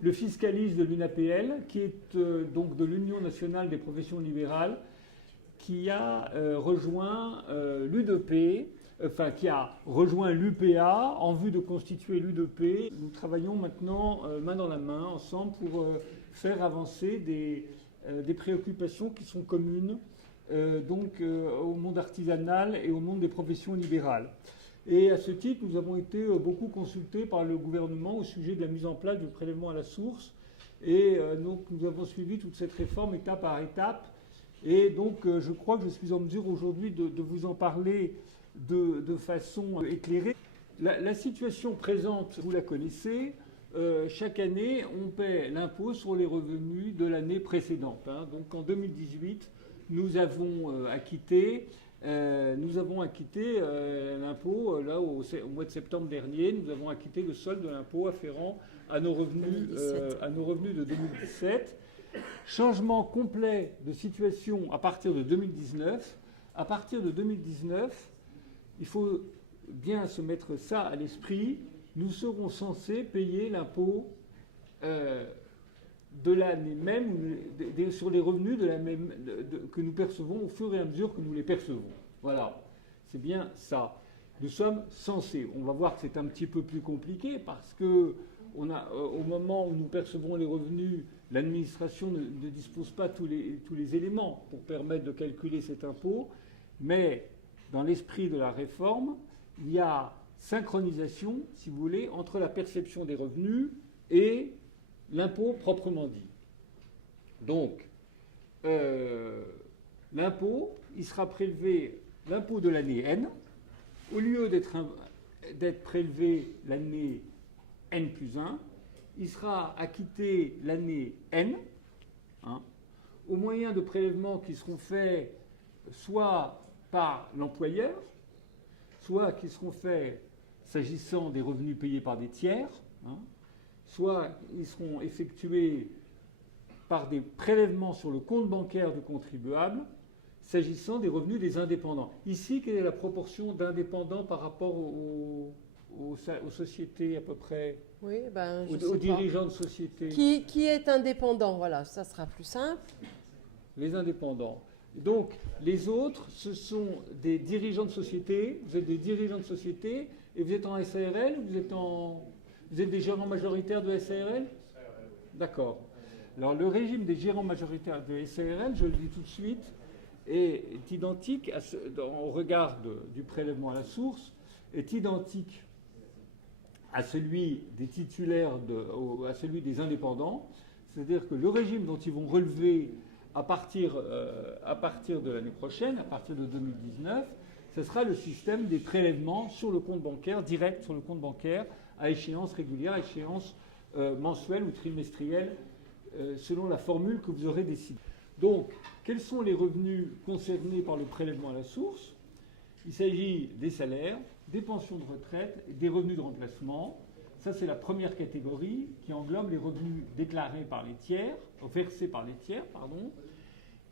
le fiscaliste de l'UNAPL, qui est donc de l'Union nationale des professions libérales, qui a rejoint l'U2P, enfin qui a rejoint l'UPA en vue de constituer l'U2P. Nous travaillons maintenant main dans la main ensemble pour faire avancer des préoccupations qui sont communes au monde artisanal et au monde des professions libérales. Et à ce titre, nous avons été beaucoup consultés par le gouvernement au sujet de la mise en place du prélèvement à la source. Et donc nous avons suivi toute cette réforme étape par étape. Et donc je crois que je suis en mesure aujourd'hui de vous en parler de façon éclairée. La situation présente, vous la connaissez. Chaque année, on paie l'impôt sur les revenus de l'année précédente. Donc en 2018, nous avons acquitté l'impôt, là, au mois de septembre dernier, nous avons acquitté le solde de l'impôt afférent à nos revenus de 2017. Changement complet de situation à partir de 2019. À partir de 2019, il faut bien se mettre ça à l'esprit, nous serons censés payer l'impôt de l'année même, sur les revenus que nous percevons au fur et à mesure que nous les percevons. Voilà, c'est bien ça. Nous sommes censés. On va voir que c'est un petit peu plus compliqué parce que au moment où nous percevons les revenus, l'administration ne dispose pas tous les éléments pour permettre de calculer cet impôt, mais dans l'esprit de la réforme, il y a synchronisation, si vous voulez, entre la perception des revenus et l'impôt proprement dit. Donc, l'impôt, il sera prélevé, l'impôt de l'année N, au lieu d'être prélevé l'année N plus 1, il sera acquitté l'année N, au moyen de prélèvements qui seront faits soit par l'employeur, soit qui seront faits s'agissant des revenus payés par des tiers, soit ils seront effectués par des prélèvements sur le compte bancaire du contribuable, s'agissant des revenus des indépendants. Ici, quelle est la proportion d'indépendants par rapport aux sociétés à peu près, oui, aux dirigeants de sociétés? Qui est indépendant? Voilà, ça sera plus simple. Les indépendants. Donc, les autres, ce sont des dirigeants de société. Vous êtes des dirigeants de société et vous êtes en SARL, vous êtes des gérants majoritaires de SARL? D'accord. Alors, le régime des gérants majoritaires de SARL, je le dis tout de suite, est identique, au regard du prélèvement à la source, est identique à celui des titulaires, à celui des indépendants. C'est-à-dire que le régime dont ils vont relever à partir de l'année prochaine, à partir de 2019, ce sera le système des prélèvements sur le compte bancaire, direct sur le compte bancaire, à échéance régulière, à échéance mensuelle ou trimestrielle, selon la formule que vous aurez décidée. Donc, quels sont les revenus concernés par le prélèvement à la source? Il s'agit des salaires, des pensions de retraite et des revenus de remplacement. Ça, c'est la première catégorie qui englobe les revenus déclarés par les tiers, versés par les tiers, pardon.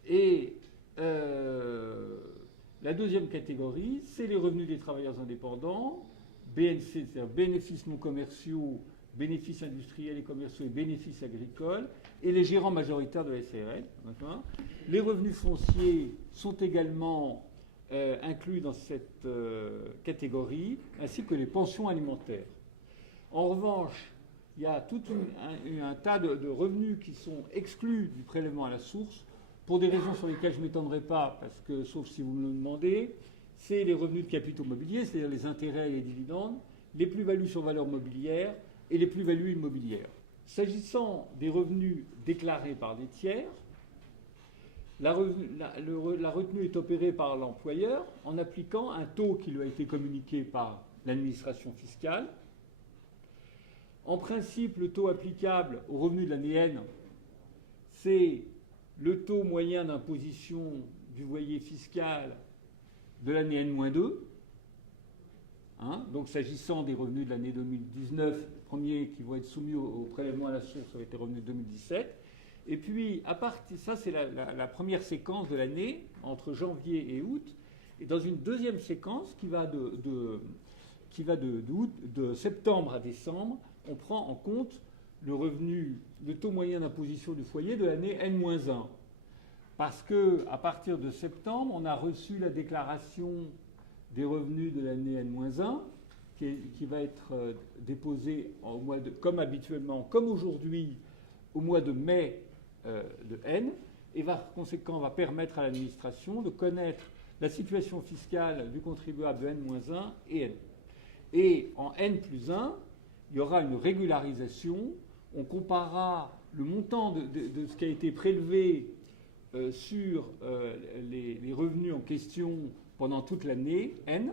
Et la deuxième catégorie, c'est les revenus des travailleurs indépendants, BNC, c'est-à-dire bénéfices non commerciaux, bénéfices industriels et commerciaux et bénéfices agricoles, et les gérants majoritaires de la SARL. Les revenus fonciers sont également inclus dans cette catégorie, ainsi que les pensions alimentaires. En revanche, il y a tout un tas de revenus qui sont exclus du prélèvement à la source, pour des raisons sur lesquelles je ne m'étendrai pas, parce que, sauf si vous me le demandez, c'est les revenus de capitaux mobiliers, c'est-à-dire les intérêts et les dividendes, les plus-values sur valeur mobilière et les plus-values immobilières. S'agissant des revenus déclarés par des tiers, la retenue est opérée par l'employeur en appliquant un taux qui lui a été communiqué par l'administration fiscale. En principe, le taux applicable aux revenus de l'année N, c'est le taux moyen d'imposition du loyer fiscal de l'année N-2. Donc, s'agissant des revenus de l'année 2019, premiers qui vont être soumis au prélèvement à la source avec les revenus de 2017. Et puis, ça, c'est la première séquence de l'année, entre janvier et août. Et dans une deuxième séquence qui va de septembre à décembre, on prend en compte le taux moyen d'imposition du foyer de l'année N-1. Parce qu'à partir de septembre, on a reçu la déclaration des revenus de l'année N-1 qui va être déposée comme habituellement, comme aujourd'hui, au mois de mai de N, et par conséquent va permettre à l'administration de connaître la situation fiscale du contribuable de N-1 et N. Et en N+1, il y aura une régularisation. On comparera le montant de ce qui a été prélevé sur les revenus en question pendant toute l'année N.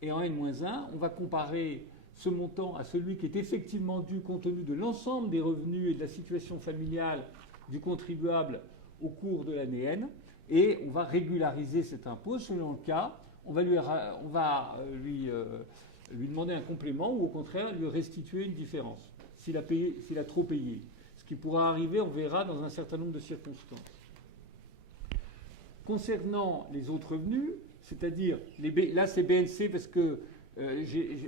Et en N-1, on va comparer ce montant à celui qui est effectivement dû compte tenu de l'ensemble des revenus et de la situation familiale du contribuable au cours de l'année N. Et on va régulariser cet impôt selon le cas. On va lui demander un complément ou au contraire lui restituer une différence s'il a trop payé. Ce qui pourra arriver, on verra, dans un certain nombre de circonstances. Concernant les autres revenus, c'est-à-dire, là c'est BNC parce que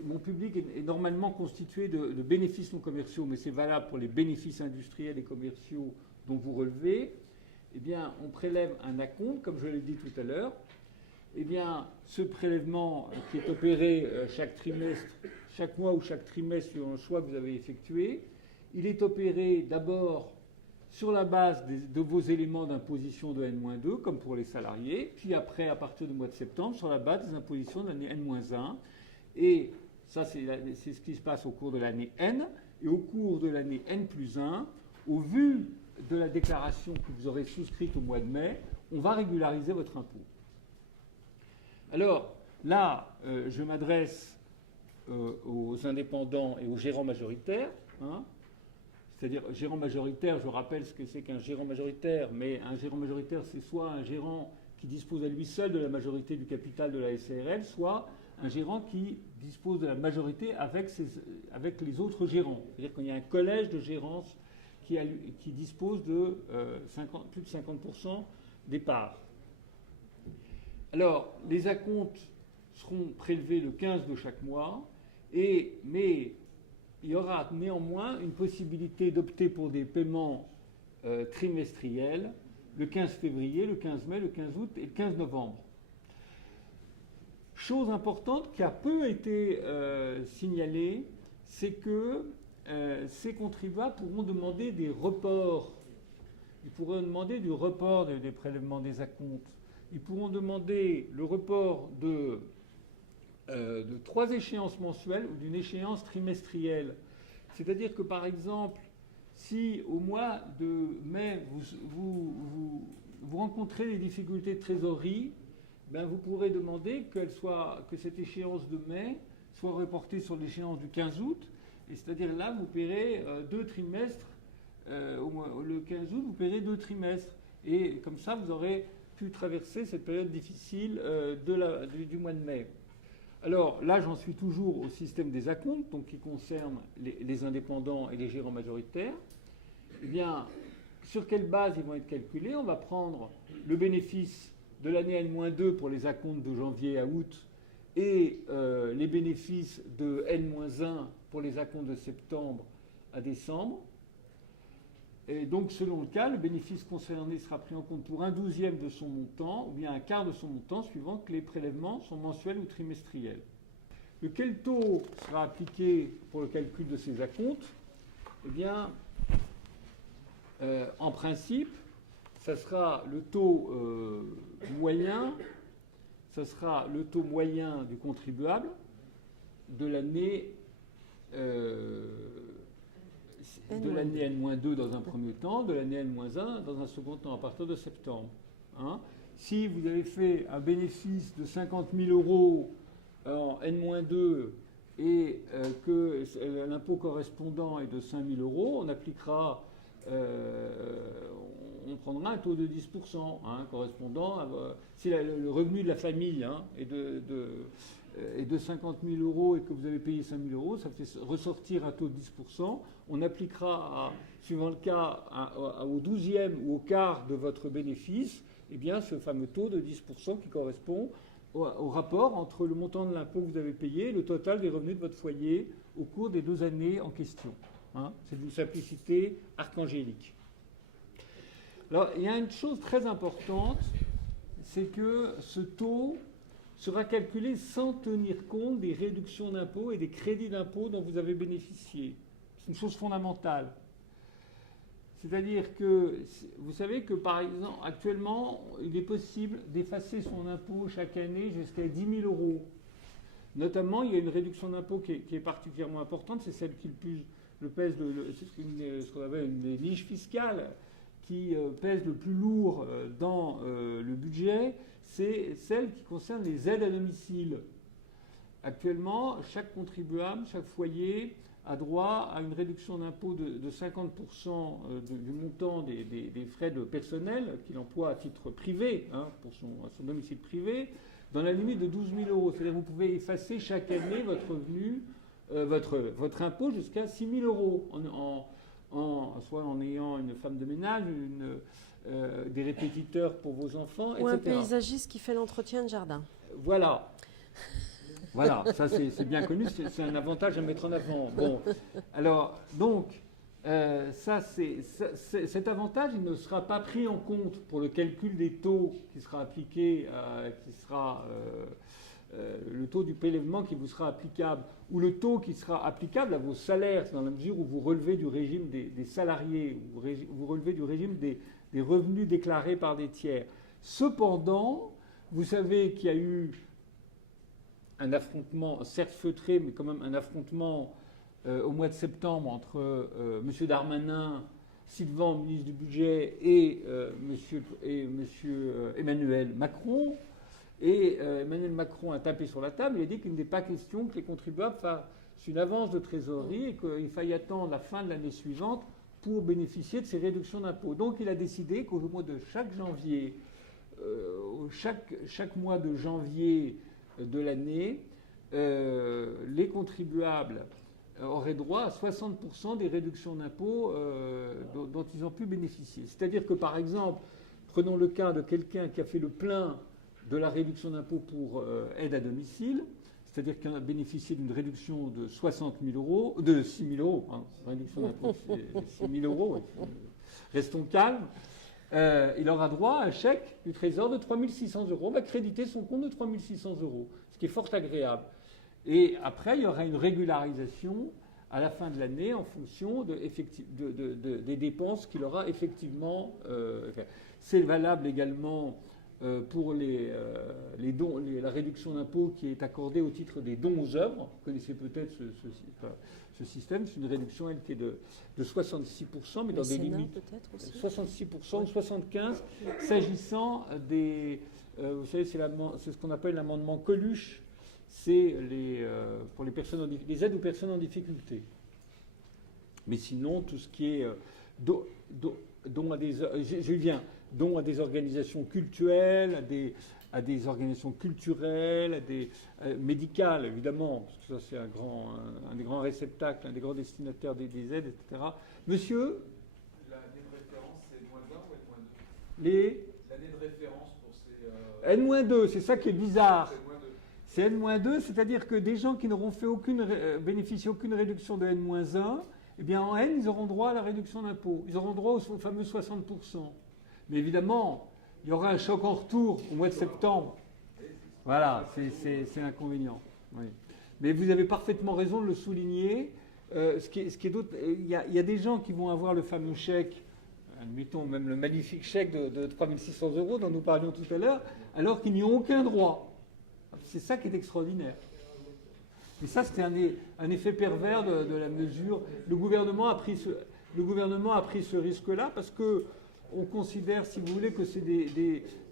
mon public est normalement constitué de bénéfices non commerciaux, mais c'est valable pour les bénéfices industriels et commerciaux dont vous relevez. Eh bien, on prélève un acompte, comme je l'ai dit tout à l'heure. Eh bien, ce prélèvement qui est opéré chaque trimestre, chaque mois ou chaque trimestre suivant le choix que vous avez effectué, il est opéré d'abord sur la base de vos éléments d'imposition de N-2, comme pour les salariés, puis après, à partir du mois de septembre, sur la base des impositions de l'année N-1. Et ça, c'est ce qui se passe au cours de l'année N. Et au cours de l'année N+1, au vu de la déclaration que vous aurez souscrite au mois de mai, on va régulariser votre impôt. Alors, là, je m'adresse aux indépendants et aux gérants majoritaires. C'est-à-dire, gérant majoritaire, je rappelle ce que c'est qu'un gérant majoritaire, mais un gérant majoritaire, c'est soit un gérant qui dispose à lui seul de la majorité du capital de la SARL, soit un gérant qui dispose de la majorité avec les autres gérants. C'est-à-dire qu'il y a un collège de gérance qui dispose de plus de 50% des parts. Alors, les acomptes seront prélevés le 15 de chaque mois, mais il y aura néanmoins une possibilité d'opter pour des paiements trimestriels le 15 février, le 15 mai, le 15 août et le 15 novembre. Chose importante qui a peu été signalée, c'est que ces contribuables pourront demander des reports. Ils pourront demander du report des prélèvements des acomptes. Ils pourront demander le report de 3 échéances mensuelles ou d'une échéance trimestrielle. C'est-à-dire que, par exemple, si au mois de mai, vous rencontrez des difficultés de trésorerie, ben vous pourrez demander que cette échéance de mai soit reportée sur l'échéance du 15 août. Et c'est-à-dire là, vous paierez 2 trimestres. Le 15 août, vous paierez 2 trimestres. Et comme ça, vous aurez pu traverser cette période difficile du mois de mai. Alors là, j'en suis toujours au système des acomptes, donc qui concerne les indépendants et les gérants majoritaires. Eh bien, sur quelle base ils vont être calculés? On va prendre le bénéfice de l'année N-2 pour les acomptes de janvier à août et les bénéfices de N-1 pour les acomptes de septembre à décembre. Et donc, selon le cas, le bénéfice concerné sera pris en compte pour 1/12 de son montant ou bien 1/4 de son montant, suivant que les prélèvements sont mensuels ou trimestriels. Quel taux sera appliqué pour le calcul de ces acomptes? Eh bien, en principe, ça sera le taux moyen, ça sera le taux moyen du contribuable de l'année N-2 dans un premier temps, de l'année N-1 dans un second temps, à partir de septembre. Si vous avez fait un bénéfice de 50 000 euros en N-2 et que l'impôt correspondant est de 5 000 euros, on appliquera, on prendra un taux de 10%, correspondant à, si le revenu de la famille est de 50 000 euros et que vous avez payé 5 000 euros, ça fait ressortir un taux de 10%. On appliquera, suivant le cas, au 12e ou au quart de votre bénéfice, eh bien, ce fameux taux de 10% qui correspond au rapport entre le montant de l'impôt que vous avez payé et le total des revenus de votre foyer au cours des 2 années en question. hein. C'est d'une simplicité archangélique. Alors, il y a une chose très importante, c'est que ce taux sera calculé sans tenir compte des réductions d'impôts et des crédits d'impôt dont vous avez bénéficié. C'est une chose fondamentale. C'est-à-dire que, vous savez que, par exemple, actuellement, il est possible d'effacer son impôt chaque année jusqu'à 10 000 euros. Notamment, il y a une réduction d'impôt qui est particulièrement importante, c'est celle qui pèse ce qu'on appelle une niche fiscale, qui pèse le plus lourd dans le budget, c'est celle qui concerne les aides à domicile. Actuellement, chaque contribuable, chaque foyer a droit à une réduction d'impôt de 50% du montant des frais de personnel qu'il emploie à titre privé, hein, pour son domicile privé, dans la limite de 12 000 euros. C'est-à-dire que vous pouvez effacer chaque année votre revenu, votre impôt jusqu'à 6 000 euros, soit en ayant une femme de ménage, des répétiteurs pour vos enfants, etc. Ou un paysagiste qui fait l'entretien de jardin. Voilà. Voilà, ça c'est bien connu, c'est un avantage à mettre en avant. Bon, alors, donc, cet avantage, il ne sera pas pris en compte pour le calcul des taux qui sera appliqué, le taux du prélèvement qui vous sera applicable, ou le taux qui sera applicable à vos salaires, dans la mesure où vous relevez du régime des salariés, ou vous relevez du régime des revenus déclarés par des tiers. Cependant, vous savez qu'il y a eu un affrontement, certes feutré, mais quand même un affrontement au mois de septembre entre M. Darmanin, Sylvain, ministre du Budget, et M. Emmanuel Macron. Et Emmanuel Macron a tapé sur la table et a dit qu'il n'était pas question que les contribuables fassent une avance de trésorerie et qu'il faille attendre la fin de l'année suivante pour bénéficier de ces réductions d'impôts. Donc il a décidé qu'au mois de chaque janvier, chaque mois de janvier de l'année, les contribuables auraient droit à 60% des réductions d'impôts dont ils ont pu bénéficier. C'est-à-dire que, par exemple, prenons le cas de quelqu'un qui a fait le plein de la réduction d'impôt pour aide à domicile, c'est-à-dire qu'il a bénéficié d'une réduction de 60 000 euros, de 6 000 euros, hein, réduction d'impôt, c'est 6 000 euros, ouais. Restons calmes. Il aura droit à un chèque du Trésor de 3 600 euros. On va créditer son compte de 3 600 euros, ce qui est fort agréable. Et après, il y aura une régularisation à la fin de l'année en fonction des dépenses qu'il aura effectivement. C'est valable également pour les dons, la réduction d'impôt qui est accordée au titre des dons aux œuvres. Vous connaissez peut-être ce système. C'est une réduction, elle, qui est de 66%, mais dans des limites. 66% ou 75%, s'agissant des. Vous savez, c'est ce qu'on appelle l'amendement Coluche. C'est pour les aides aux personnes en difficulté. Mais sinon, tout ce qui est dons à des organisations cultuelles, à des organisations culturelles, médicales, évidemment, parce que ça c'est un des grands réceptacles, un des grands destinataires des aides, etc. Monsieur ? L'année de référence, c'est -1 ou N-2 ? L'année de référence pour ces... N-2, c'est ça qui est bizarre. C'est C'est N-2, c'est-à-dire que des gens qui n'auront fait bénéficié aucune réduction de N-1, eh bien en N, ils auront droit à la réduction d'impôt. Ils auront droit au fameux 60%. Mais évidemment, il y aura un choc en retour au mois de septembre. Voilà, c'est l'inconvénient. Oui. Mais vous avez parfaitement raison de le souligner. Ce qui est d'autre, il y a des gens qui vont avoir le fameux chèque, admettons même le magnifique chèque de 3 600 euros dont nous parlions tout à l'heure, alors qu'ils n'y ont aucun droit. C'est ça qui est extraordinaire. Et ça, c'était un effet pervers de la mesure. Le gouvernement a pris ce risque-là parce que on considère, si vous voulez, que c'est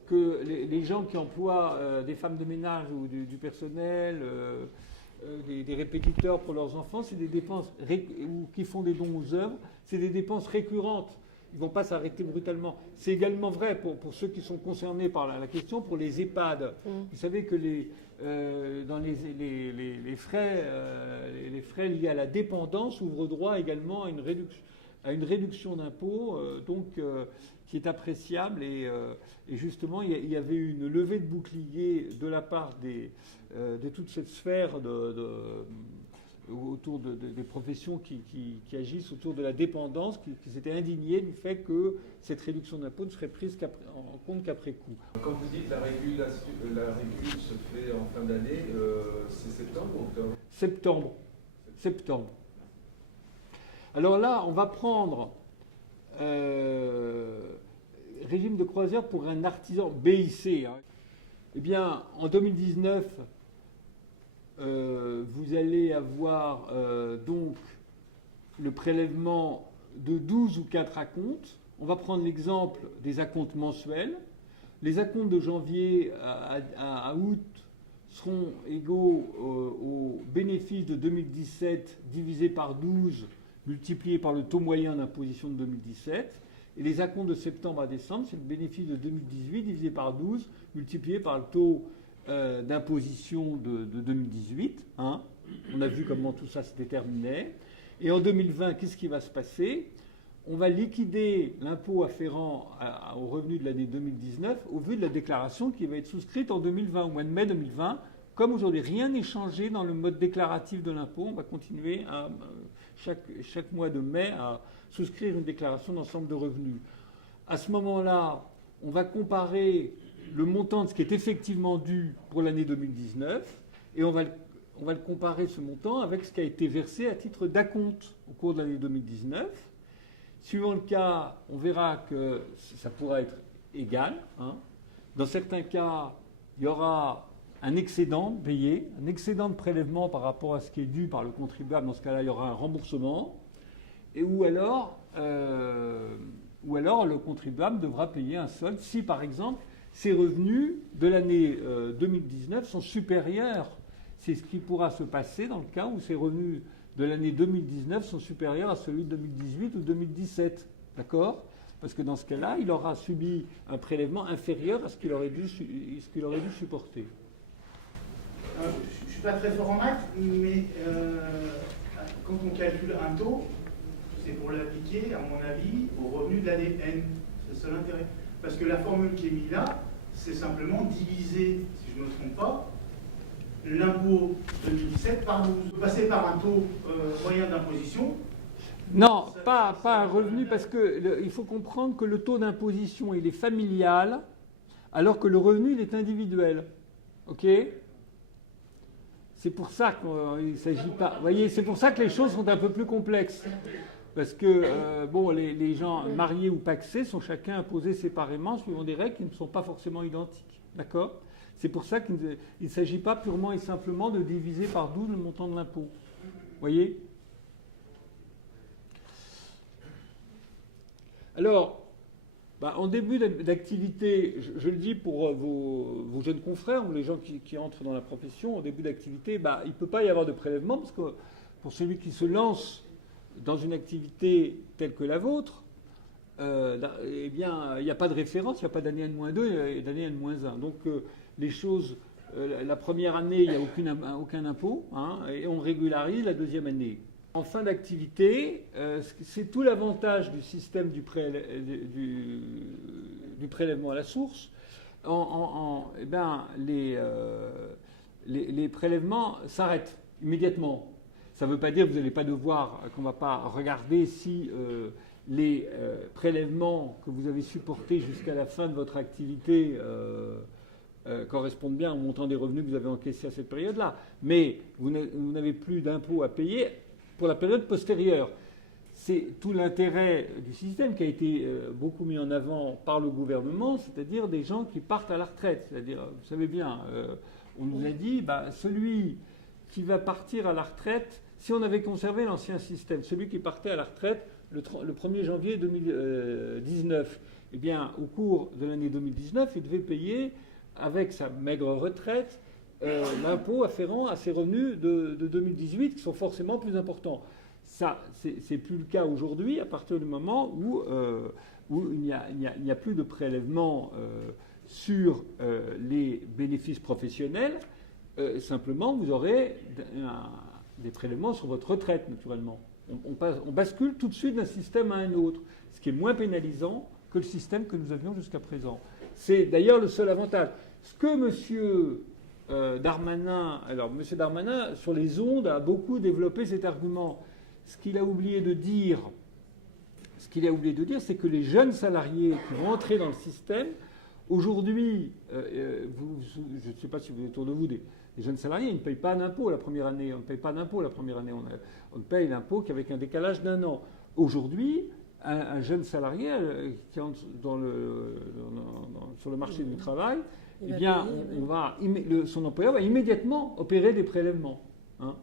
que les gens qui emploient des femmes de ménage ou du personnel, des répétiteurs pour leurs enfants, c'est des dépenses ou qui font des dons aux œuvres, c'est des dépenses récurrentes. Ils ne vont pas s'arrêter brutalement. C'est également vrai pour ceux qui sont concernés par la question, pour les EHPAD. Vous savez que dans les frais liés à la dépendance ouvrent droit également à une réduction d'impôt, qui est appréciable. Et justement, il y avait eu une levée de bouclier de la part de toute cette sphère autour des professions qui agissent autour de la dépendance, qui s'étaient indignés du fait que cette réduction d'impôt ne serait prise en compte qu'après coup. Quand vous dites la régule se fait en fin d'année, c'est septembre ou octobre? Septembre. Alors là, on va prendre régime de croisière pour un artisan BIC. Hein. Eh bien, en 2019, vous allez avoir donc le prélèvement de 12 ou 4 acomptes. On va prendre l'exemple des acomptes mensuels. Les acomptes de janvier à août seront égaux au bénéfice de 2017 divisé par 12 multiplié par le taux moyen d'imposition de 2017. Et les acomptes de septembre à décembre, c'est le bénéfice de 2018 divisé par 12 multiplié par le taux d'imposition de 2018. Hein. On a vu comment tout ça se déterminait. Et en 2020, qu'est-ce qui va se passer? On va liquider l'impôt afférent aux revenus de l'année 2019 au vu de la déclaration qui va être souscrite en 2020, au mois de mai 2020. Comme aujourd'hui, rien n'est changé dans le mode déclaratif de l'impôt. On va continuer chaque mois de mai à souscrire une déclaration d'ensemble de revenus. À ce moment-là, on va comparer le montant de ce qui est effectivement dû pour l'année 2019 et on va le comparer, ce montant, avec ce qui a été versé à titre d'acompte au cours de l'année 2019. Suivant le cas, on verra que ça pourra être égal. Hein. Dans certains cas, il y aura un excédent payé, un excédent de prélèvement par rapport à ce qui est dû par le contribuable. Dans ce cas-là, il y aura un remboursement. Ou alors, le contribuable devra payer un solde si, par exemple, ses revenus de l'année 2019 sont supérieurs. C'est ce qui pourra se passer dans le cas où ses revenus de l'année 2019 sont supérieurs à celui de 2018 ou 2017. D'accord? Parce que dans ce cas-là, il aura subi un prélèvement inférieur à ce qu'il aurait dû supporter. Je ne suis pas très fort en maths, mais quand on calcule un taux, c'est pour l'appliquer, à mon avis, au revenu de l'année N. C'est le seul intérêt. Parce que la formule qui est mise là, c'est simplement diviser, si je ne me trompe pas, l'impôt 2017 par 12. Passer par un taux moyen d'imposition. Non, pas un revenu, parce qu'il faut comprendre que le taux d'imposition, il est familial, alors que le revenu, il est individuel. OK ? C'est pour ça qu'il ne s'agit pas... Vous voyez, c'est pour ça que les choses sont un peu plus complexes. Parce que, les gens mariés ou pacsés sont chacun imposés séparément suivant des règles qui ne sont pas forcément identiques. D'accord ? C'est pour ça qu'il ne s'agit pas purement et simplement de diviser par 12 le montant de l'impôt. Vous voyez ? Alors, en début d'activité, je le dis pour vos jeunes confrères ou les gens qui entrent dans la profession, en début d'activité, il ne peut pas y avoir de prélèvement parce que pour celui qui se lance dans une activité telle que la vôtre, il n'y a pas de référence, il n'y a pas d'année N-2 et d'année N-1. Donc les choses, la première année, il n'y a aucun impôt, hein, et on régularise la deuxième année. En fin d'activité, c'est tout l'avantage du système du prélèvement à la source. Les prélèvements s'arrêtent immédiatement. Ça ne veut pas dire que vous n'allez pas qu'on ne va pas regarder si les prélèvements que vous avez supportés jusqu'à la fin de votre activité correspondent bien au montant des revenus que vous avez encaissés à cette période-là. Mais vous n'avez plus d'impôts à payer pour la période postérieure. C'est tout l'intérêt du système qui a été beaucoup mis en avant par le gouvernement, c'est-à-dire des gens qui partent à la retraite. C'est-à-dire, vous savez bien, on nous a dit, celui qui va partir à la retraite, si on avait conservé l'ancien système, celui qui partait à la retraite le 1er janvier 2019, eh bien, au cours de l'année 2019, il devait payer, avec sa maigre retraite, l'impôt afférent à ses revenus de 2018 qui sont forcément plus importants. Ça, c'est plus le cas aujourd'hui à partir du moment où il n'y a plus de prélèvement sur les bénéfices professionnels. Simplement, vous aurez des prélèvements sur votre retraite, naturellement. On bascule tout de suite d'un système à un autre, ce qui est moins pénalisant que le système que nous avions jusqu'à présent. C'est d'ailleurs le seul avantage. Ce que M. Darmanin, alors M. Darmanin, sur les ondes, a beaucoup développé cet argument. Ce qu'il a oublié de dire, c'est que les jeunes salariés qui vont entrer dans le système, aujourd'hui, je ne sais pas si vous êtes autour de vous, les jeunes salariés, ils ne payent pas d'impôt la première année. On ne paye pas d'impôt la première année. On paye l'impôt qu'avec un décalage d'1 an. Aujourd'hui, un jeune salarié qui entre sur le marché du travail, eh bien, son employeur va immédiatement opérer des prélèvements. Hein,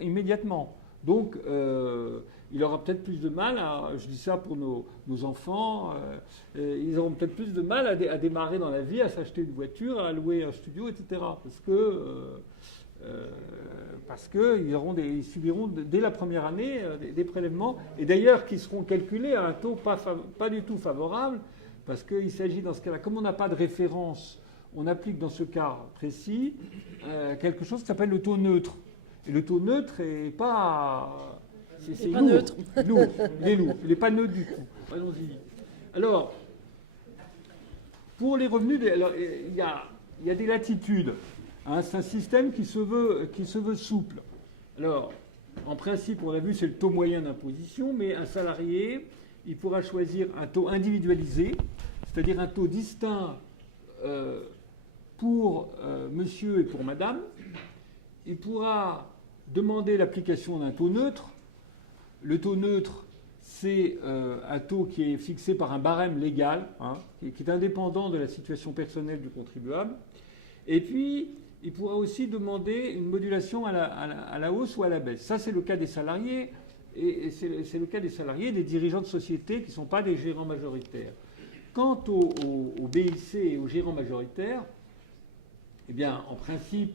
immédiatement. Donc, il aura peut-être plus de mal je dis ça pour nos enfants, ils auront peut-être plus de mal à démarrer dans la vie, à s'acheter une voiture, à louer un studio, etc. Parce qu'ils subiront dès la première année des prélèvements, et d'ailleurs qui seront calculés à un taux pas du tout favorable, parce qu'il s'agit dans ce cas-là, comme on n'a pas de référence, on applique dans ce cas précis quelque chose qui s'appelle le taux neutre. Et le taux neutre n'est pas... C'est pas lourd, neutre. Lourd, il est lourd, il n'est pas neutre du tout. Allons-y. Alors, pour les revenus, il y a des latitudes. Hein, c'est un système qui se veut souple. Alors, en principe, on a vu, c'est le taux moyen d'imposition, mais un salarié, il pourra choisir un taux individualisé, c'est-à-dire un taux distinct pour monsieur et pour madame. Il pourra demander l'application d'un taux neutre. Le taux neutre, c'est un taux qui est fixé par un barème légal, hein, qui est indépendant de la situation personnelle du contribuable. Et puis, il pourra aussi demander une modulation à la hausse ou à la baisse. Ça, c'est le cas des salariés, et c'est le cas des salariés, des dirigeants de société qui ne sont pas des gérants majoritaires. Quant au BIC et aux gérants majoritaires, eh bien, en principe,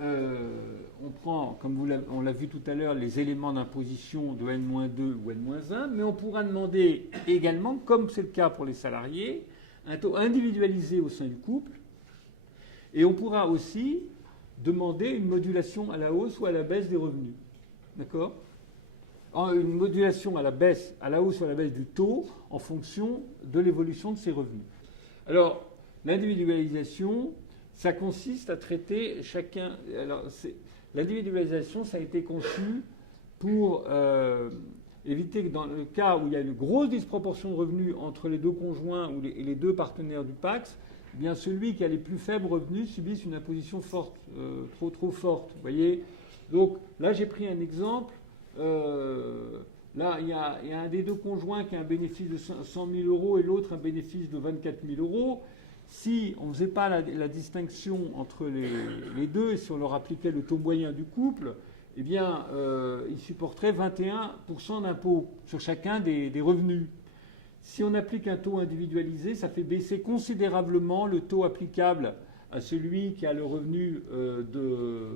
on prend, comme on l'a vu tout à l'heure, les éléments d'imposition de N-2 ou N-1, mais on pourra demander également, comme c'est le cas pour les salariés, un taux individualisé au sein du couple, et on pourra aussi demander une modulation à la hausse ou à la baisse des revenus. D'accord ? Une modulation à la hausse ou à la baisse du taux en fonction de l'évolution de ses revenus. Alors, l'individualisation, ça consiste à traiter chacun. Alors, l'individualisation, ça a été conçu pour éviter que dans le cas où il y a une grosse disproportion de revenus entre les deux conjoints et les deux partenaires du PACS, eh bien celui qui a les plus faibles revenus subisse une imposition forte, trop forte. Vous voyez ? Donc là, j'ai pris un exemple. Là, il y a un des deux conjoints qui a un bénéfice de 100 000 euros et l'autre un bénéfice de 24 000 euros. Si on ne faisait pas la distinction entre les deux et si on leur appliquait le taux moyen du couple, eh bien, ils supporteraient 21% d'impôt sur chacun des revenus. Si on applique un taux individualisé, ça fait baisser considérablement le taux applicable à celui qui a le revenu de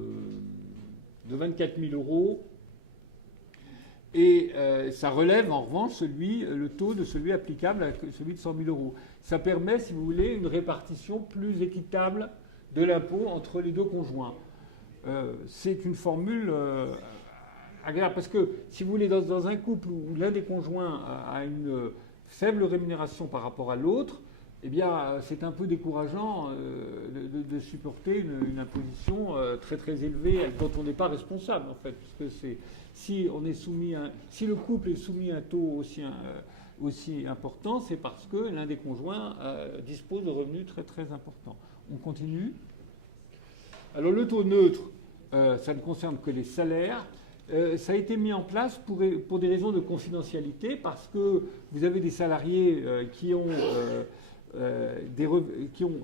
24 000 euros. Et ça relève en revanche le taux de celui applicable à celui de 100 000 euros. Ça permet, si vous voulez, une répartition plus équitable de l'impôt entre les deux conjoints. C'est une formule agréable parce que, si vous voulez, dans un couple où l'un des conjoints a une faible rémunération par rapport à l'autre, eh bien, c'est un peu décourageant de supporter une imposition très très élevée dont on n'est pas responsable en fait, puisque si le couple est soumis à un taux aussi important, c'est parce que l'un des conjoints dispose de revenus très très importants. On continue. Alors le taux neutre, ça ne concerne que les salaires. Ça a été mis en place pour des raisons de confidentialité, parce que vous avez des salariés qui ont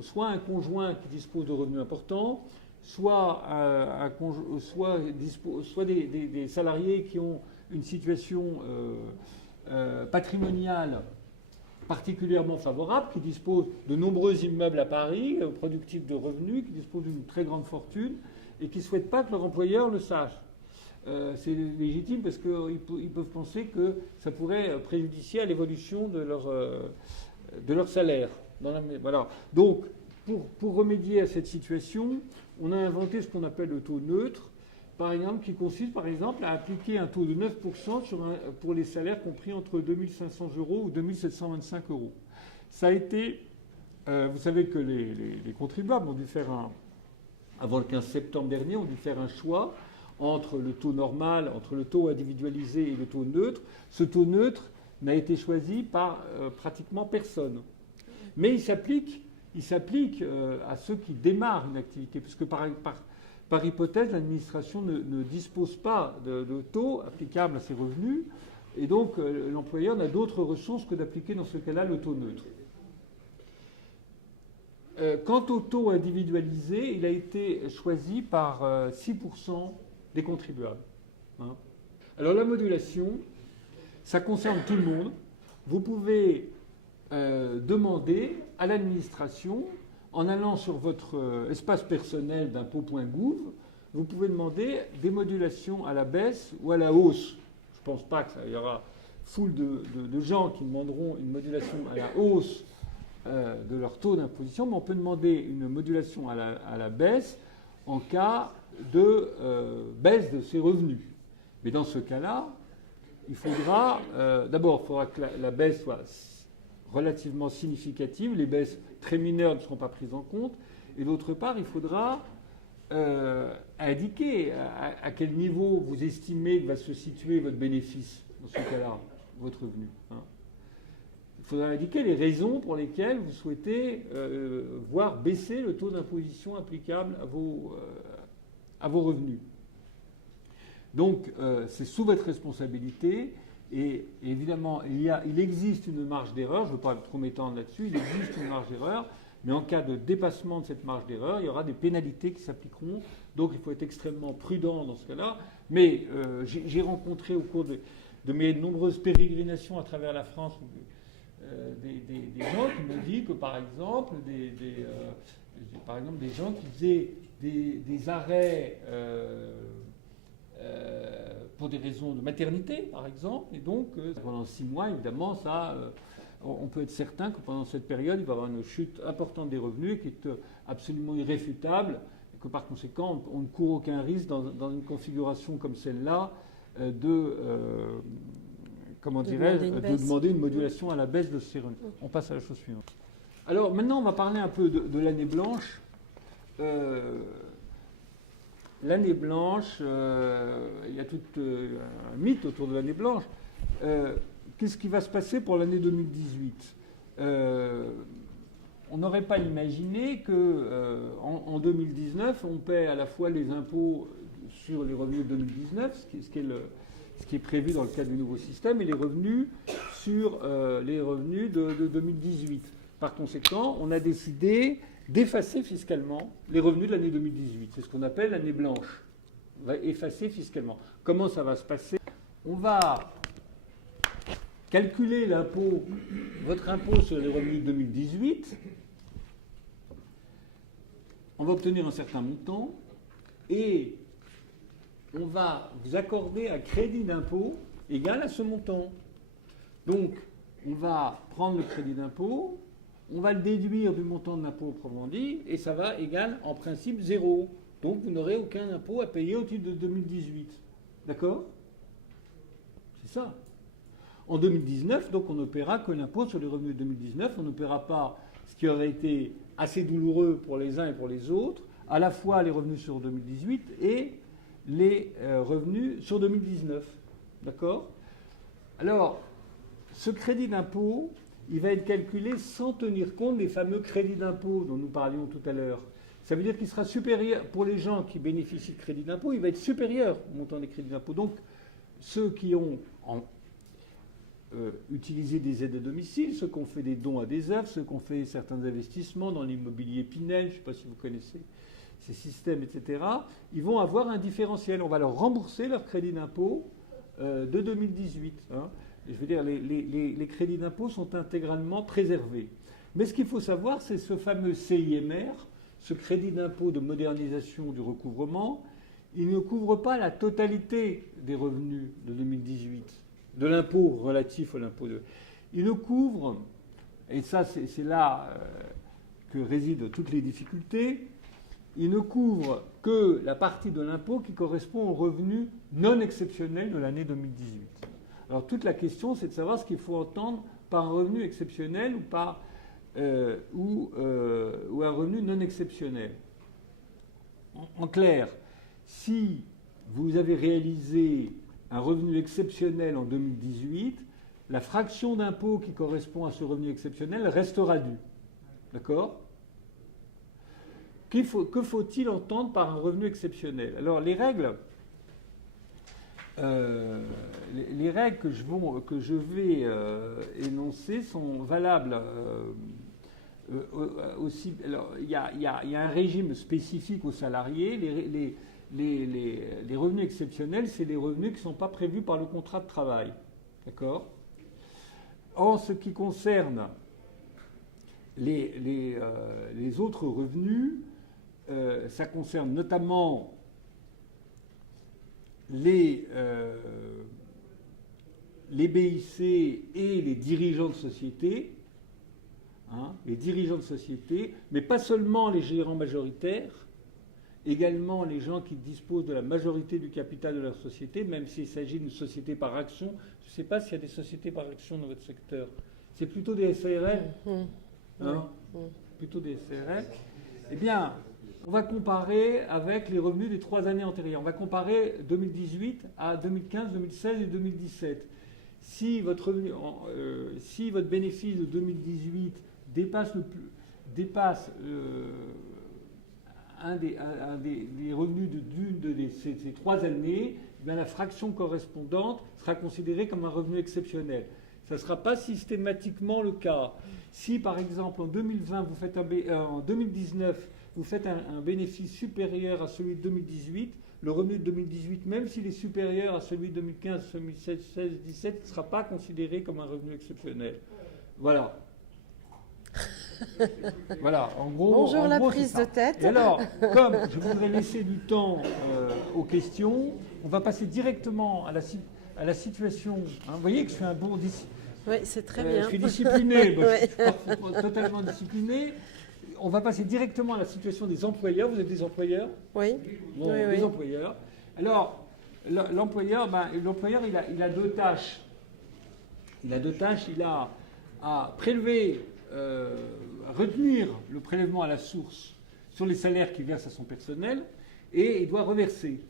soit un conjoint qui dispose de revenus importants, soit des salariés qui ont une situation patrimoniale particulièrement favorable, qui disposent de nombreux immeubles à Paris, productifs de revenus, qui disposent d'une très grande fortune, et qui ne souhaitent pas que leur employeur le sache. C'est légitime parce qu'ils peuvent penser que ça pourrait préjudicier à l'évolution de leur salaire. Voilà. Donc, pour remédier à cette situation, on a inventé ce qu'on appelle le taux neutre, par exemple, qui consiste par exemple à appliquer un taux de 9% pour les salaires compris entre 2 500 euros ou 2 725 euros. Ça a été... vous savez que les contribuables ont dû faire avant le 15 septembre dernier, ont dû faire un choix entre le taux normal, entre le taux individualisé et le taux neutre. Ce taux neutre n'a été choisi par pratiquement personne. Mais il s'applique à ceux qui démarrent une activité, puisque par hypothèse, l'administration ne dispose pas de taux applicables à ses revenus, et donc l'employeur n'a d'autres ressources que d'appliquer dans ce cas-là le taux neutre. Quant au taux individualisé, il a été choisi par 6% des contribuables. Hein. Alors la modulation, ça concerne tout le monde. Vous pouvez demander à l'administration, en allant sur votre espace personnel d'impôt.gouv, vous pouvez demander des modulations à la baisse ou à la hausse. Je ne pense pas qu'il y aura foule de gens qui demanderont une modulation à la hausse de leur taux d'imposition, mais on peut demander une modulation à la baisse en cas de baisse de ses revenus. Mais dans ce cas-là, il faudra, d'abord, il faudra que la baisse soit relativement significative, les baisses très mineures ne seront pas prises en compte, et d'autre part, il faudra indiquer à quel niveau vous estimez que va se situer votre bénéfice, dans ce cas-là, votre revenu. Hein. Il faudra indiquer les raisons pour lesquelles vous souhaitez voir baisser le taux d'imposition applicable à vos revenus. Donc, c'est sous votre responsabilité. Et évidemment, il existe une marge d'erreur, je ne veux pas trop m'étendre là-dessus, il existe une marge d'erreur, mais en cas de dépassement de cette marge d'erreur, il y aura des pénalités qui s'appliqueront, donc il faut être extrêmement prudent dans ce cas-là. Mais j'ai rencontré au cours de mes nombreuses pérégrinations à travers la France des gens qui m'ont dit que, par exemple, des gens qui faisaient des arrêts pour des raisons de maternité, par exemple, et donc pendant 6 mois, évidemment, on peut être certain que pendant cette période, il va y avoir une chute importante des revenus qui est absolument irréfutable, et que par conséquent, on ne court aucun risque dans une configuration comme celle-là de demander une modulation à la baisse de ces revenus. On passe à la chose suivante. Alors maintenant, on va parler un peu de l'année blanche. L'année blanche, il y a tout un mythe autour de l'année blanche. Qu'est-ce qui va se passer pour l'année 2018 ? On n'aurait pas imaginé qu'en 2019, on paie à la fois les impôts sur les revenus de 2019, ce qui est prévu dans le cadre du nouveau système, et les revenus sur les revenus de 2018. Par conséquent, on a décidé d'effacer fiscalement les revenus de l'année 2018. C'est ce qu'on appelle l'année blanche. On va effacer fiscalement. Comment ça va se passer ? On va calculer votre impôt sur les revenus de 2018. On va obtenir un certain montant et on va vous accorder un crédit d'impôt égal à ce montant. Donc, on va prendre le crédit d'impôt, on va le déduire du montant de l'impôt proprement dit, et ça va égal en principe 0. Donc vous n'aurez aucun impôt à payer au titre de 2018. D'accord ? C'est ça. En 2019, donc on ne paiera que l'impôt sur les revenus de 2019, on ne paiera pas ce qui aurait été assez douloureux pour les uns et pour les autres, à la fois les revenus sur 2018 et les revenus sur 2019. D'accord ? Alors, ce crédit d'impôt, il va être calculé sans tenir compte des fameux crédits d'impôt dont nous parlions tout à l'heure. Ça veut dire qu'il sera supérieur, pour les gens qui bénéficient de crédit d'impôt, il va être supérieur au montant des crédits d'impôt. Donc, ceux qui ont utilisé des aides à domicile, ceux qui ont fait des dons à des œuvres, ceux qui ont fait certains investissements dans l'immobilier Pinel, je ne sais pas si vous connaissez ces systèmes, etc., ils vont avoir un différentiel. On va leur rembourser leur crédit d'impôt de 2018. Hein. Je veux dire, les crédits d'impôt sont intégralement préservés. Mais ce qu'il faut savoir, c'est ce fameux CIMR, ce crédit d'impôt de modernisation du recouvrement, il ne couvre pas la totalité des revenus de 2018, de l'impôt relatif à l'impôt. Il ne couvre, et ça c'est là que résident toutes les difficultés, il ne couvre que la partie de l'impôt qui correspond aux revenus non exceptionnels de l'année 2018. Alors toute la question, c'est de savoir ce qu'il faut entendre par un revenu exceptionnel ou un revenu non exceptionnel. En clair, si vous avez réalisé un revenu exceptionnel en 2018, la fraction d'impôt qui correspond à ce revenu exceptionnel restera due. D'accord ? Que faut-il entendre par un revenu exceptionnel ? Alors, les règles que je vais énoncer sont valables aussi. Alors, il y a un régime spécifique aux salariés. Les revenus exceptionnels, c'est les revenus qui ne sont pas prévus par le contrat de travail. D'accord ? En ce qui concerne les autres revenus, ça concerne notamment les BIC et les dirigeants de société, les dirigeants de société, mais pas seulement les gérants majoritaires, également les gens qui disposent de la majorité du capital de leur société, même s'il s'agit d'une société par action. Je ne sais pas s'il y a des sociétés par action dans votre secteur. C'est plutôt des SARL, plutôt des SARL. Eh bien, on va comparer avec les revenus des 3 années antérieures. On va comparer 2018 à 2015, 2016 et 2017. Si votre bénéfice de 2018 dépasse un des revenus d'une de ces 3 années, eh bien la fraction correspondante sera considérée comme un revenu exceptionnel. Ça ne sera pas systématiquement le cas. Si, par exemple, en 2020, en 2019, vous faites un bénéfice supérieur à celui de 2018, le revenu de 2018, même s'il est supérieur à celui de 2015, 2016, 2017, ne sera pas considéré comme un revenu exceptionnel. Voilà. Voilà, en gros. Bonjour, la prise de tête. Et alors, comme je voudrais laisser du temps aux questions, on va passer directement à la situation. Vous voyez que je suis un bon oui, c'est très bien. Je suis discipliné, je suis totalement discipliné. On va passer directement à la situation des employeurs. Vous êtes des employeurs ? Oui. Bon, oui, des employeurs. Alors, l'employeur, il a 2 tâches. Il a 2 tâches. Il a à prélever, retenir le prélèvement à la source sur les salaires qu'il verse à son personnel, et il doit reverser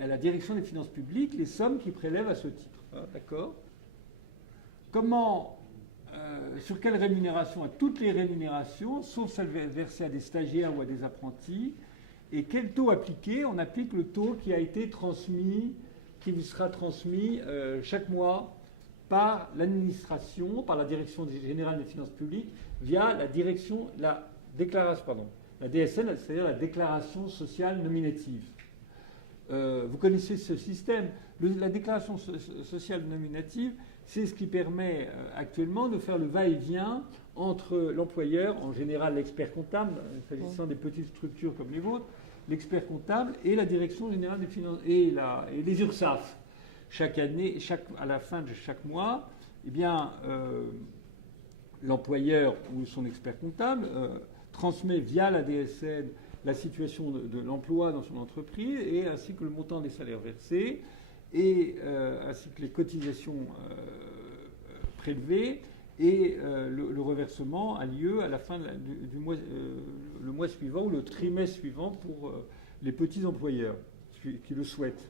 à la direction des finances publiques les sommes qu'il prélève à ce titre. D'accord ? Comment, sur quelle rémunération ? À toutes les rémunérations, sauf celles versées à des stagiaires ou à des apprentis. Et quel taux appliquer ? On applique le taux qui a été transmis, qui vous sera transmis chaque mois par l'administration, par la Direction générale des finances publiques, via la DSN, c'est-à-dire la déclaration sociale nominative. Vous connaissez ce système. La déclaration sociale nominative, c'est ce qui permet actuellement de faire le va-et-vient entre l'employeur, en général l'expert comptable, s'agissant des petites structures comme les vôtres, l'expert comptable et la Direction générale des finances et les URSSAF. Chaque année, à la fin de chaque mois, eh bien, l'employeur ou son expert comptable transmet via la DSN la situation de l'emploi dans son entreprise, et ainsi que le montant des salaires versés, et ainsi que les cotisations prélevées, et le reversement a lieu à la fin du mois, le mois suivant ou le trimestre suivant pour les petits employeurs qui le souhaitent.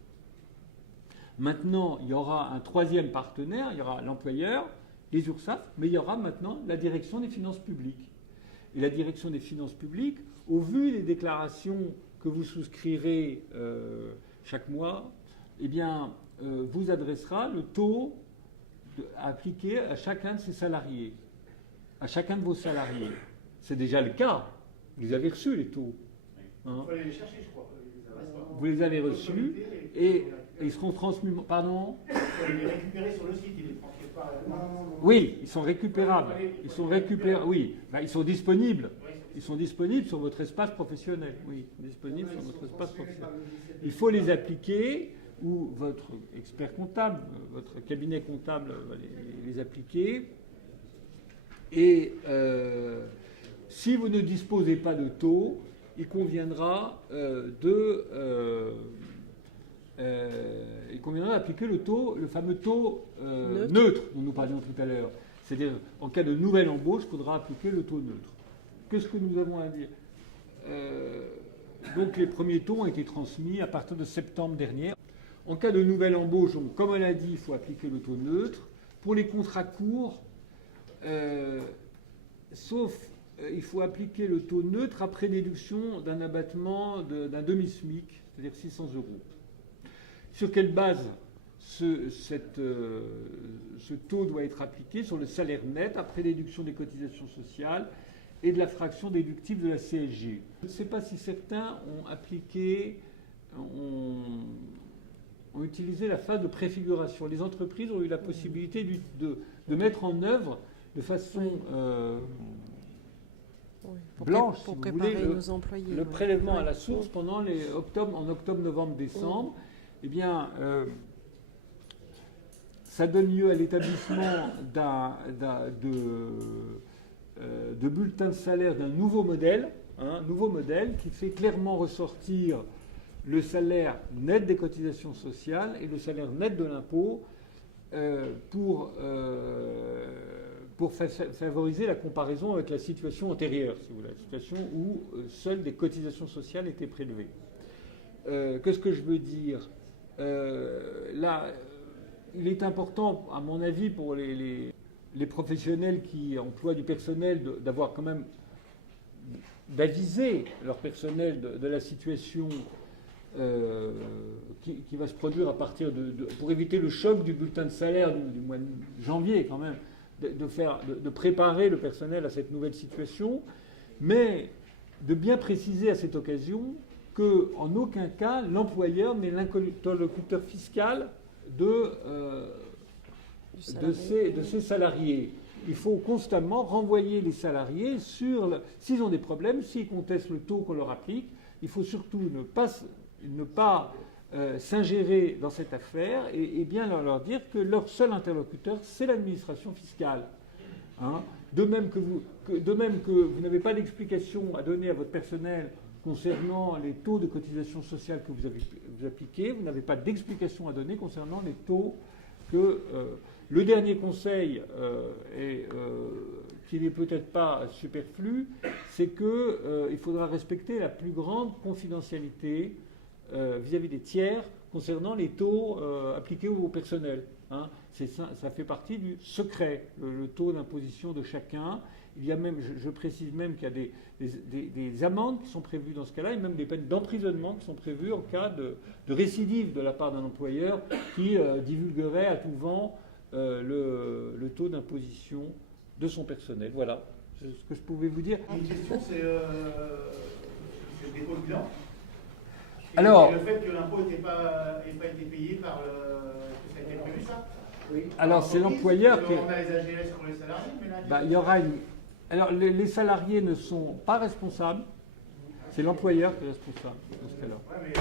Maintenant, il y aura un 3e partenaire, il y aura l'employeur, les URSSAF, mais il y aura maintenant la direction des finances publiques. Et la direction des finances publiques, au vu des déclarations que vous souscrirez chaque mois, eh bien, vous adressera le taux appliqué à chacun de ses salariés, à chacun de vos salariés. C'est déjà le cas. Vous avez reçu les taux. Il faut aller les chercher, je crois. Vous les avez reçus et ils seront transmis. Pardon ? Il faut les récupérer sur le site, ils les transmettent pas. Oui, ils sont récupérables. Ils sont récupérables. Oui, ils sont disponibles. Ils sont disponibles sur votre espace professionnel. Oui, disponibles sur votre espace professionnel. Il faut les appliquer, ou votre expert comptable, votre cabinet comptable va les appliquer. Et si vous ne disposez pas de taux, il conviendra d'appliquer le fameux taux neutre dont nous parlions tout à l'heure. C'est-à-dire, en cas de nouvelle embauche, il faudra appliquer le taux neutre. Qu'est-ce que nous avons à dire ? Donc les premiers taux ont été transmis à partir de septembre dernier. En cas de nouvelle embauche, donc, comme elle a dit, il faut appliquer le taux neutre. Pour les contrats courts, il faut appliquer le taux neutre après déduction d'un abattement d'un demi-SMIC, c'est-à-dire 600 €. Sur quelle base ce taux doit être appliqué? Sur le salaire net après déduction des cotisations sociales et de la fraction déductible de la CSG. Je ne sais pas si certains ont utilisé la phase de préfiguration. Les entreprises ont eu la possibilité de mettre en œuvre de façon blanche, pour si vous préparer voulez, nos employés. le prélèvement à la source pendant en octobre, novembre, décembre. Eh bien, ça donne lieu à l'établissement de bulletins de salaire d'un nouveau modèle qui fait clairement ressortir le salaire net des cotisations sociales et le salaire net de l'impôt pour favoriser la comparaison avec la situation antérieure, si vous voulez, la situation où seules des cotisations sociales étaient prélevées. Qu'est-ce que je veux dire? Là, il est important, à mon avis, pour les professionnels qui emploient du personnel d'avoir quand même d'aviser leur personnel de la situation qui va se produire à partir pour éviter le choc du bulletin de salaire du mois de janvier quand même, de préparer le personnel à cette nouvelle situation, mais de bien préciser à cette occasion qu'en aucun cas l'employeur n'est l'interlocuteur fiscal de ces salariés. Il faut constamment renvoyer les salariés s'ils ont des problèmes, s'ils contestent le taux qu'on leur applique. Il faut surtout ne pas s'ingérer dans cette affaire et bien leur dire que leur seul interlocuteur, c'est l'administration fiscale. Hein. De même que vous n'avez pas d'explication à donner à votre personnel concernant les taux de cotisation sociale que vous appliquez, vous n'avez pas d'explication à donner concernant les taux que... le dernier conseil, qui n'est peut-être pas superflu, c'est qu'il faudra respecter la plus grande confidentialité vis-à-vis des tiers concernant les taux appliqués au personnel. Hein. Ça fait partie du secret, le taux d'imposition de chacun. Il y a même, je précise même qu'il y a des amendes qui sont prévues dans ce cas-là, et même des peines d'emprisonnement qui sont prévues en cas de récidive de la part d'un employeur qui divulguerait à tout vent le taux d'imposition de son personnel. Voilà ce que je pouvais vous dire. Une question, c'est le dépôt de bilan. Alors, et le fait que l'impôt n'ait pas été payé par que ça a été prévu, ça? Oui. Alors, c'est l'employeur qui... On a les AGS pour les salariés, mais là... il y aura une... Alors, les salariés ne sont pas responsables. C'est l'employeur qui est responsable dans ce cas-là. Oui, mais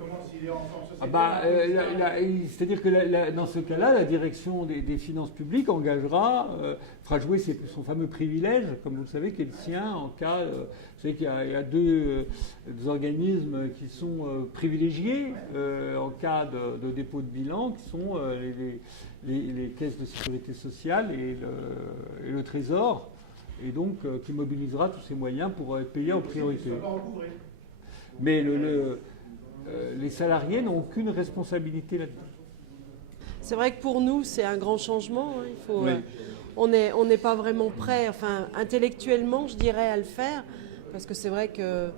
comment s'il est en société? C'est-à-dire que dans ce cas-là, la direction des finances publiques fera jouer son fameux privilège, comme vous le savez, qui est le sien en cas... vous savez qu'il y a deux organismes qui sont privilégiés en cas de dépôt de bilan, qui sont les caisses de sécurité sociale et le Trésor. Et donc qui mobilisera tous ses moyens pour être payé en priorité. Mais les salariés n'ont aucune responsabilité là-dedans. C'est vrai que pour nous, c'est un grand changement. Hein. On n'est pas vraiment prêt, enfin intellectuellement, je dirais, à le faire, parce que c'est vrai que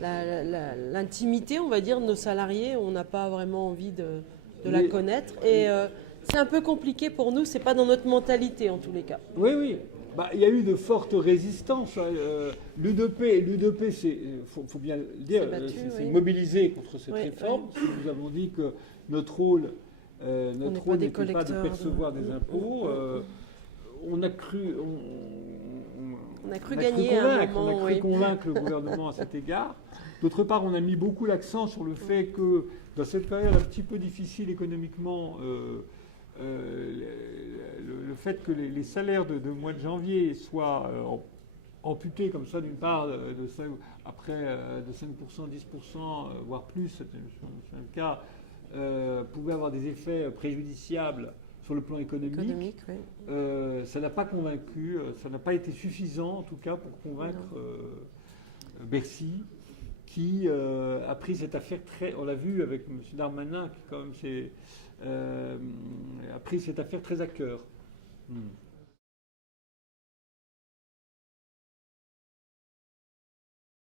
l'intimité, on va dire, de nos salariés, on n'a pas vraiment envie de la connaître. Et c'est un peu compliqué pour nous, c'est pas dans notre mentalité en tous les cas. Oui. Il y a eu de fortes résistances. L'UDP, faut bien le dire, c'est mobilisé contre cette réforme. Nous avons dit que notre rôle n'était pas de percevoir des impôts. On a cru convaincre le gouvernement à cet égard. D'autre part, on a mis beaucoup l'accent sur le fait que dans cette période un petit peu difficile économiquement, le fait que les salaires de mois de janvier soient amputés comme ça d'une part de 5%, 10%, voire plus, c'est le cas, pouvait avoir des effets préjudiciables sur le plan économique. Ça n'a pas convaincu, ça n'a pas été suffisant en tout cas pour convaincre Bercy. qui a pris cette affaire on l'a vu avec M. Darmanin, qui quand même a pris cette affaire très à cœur.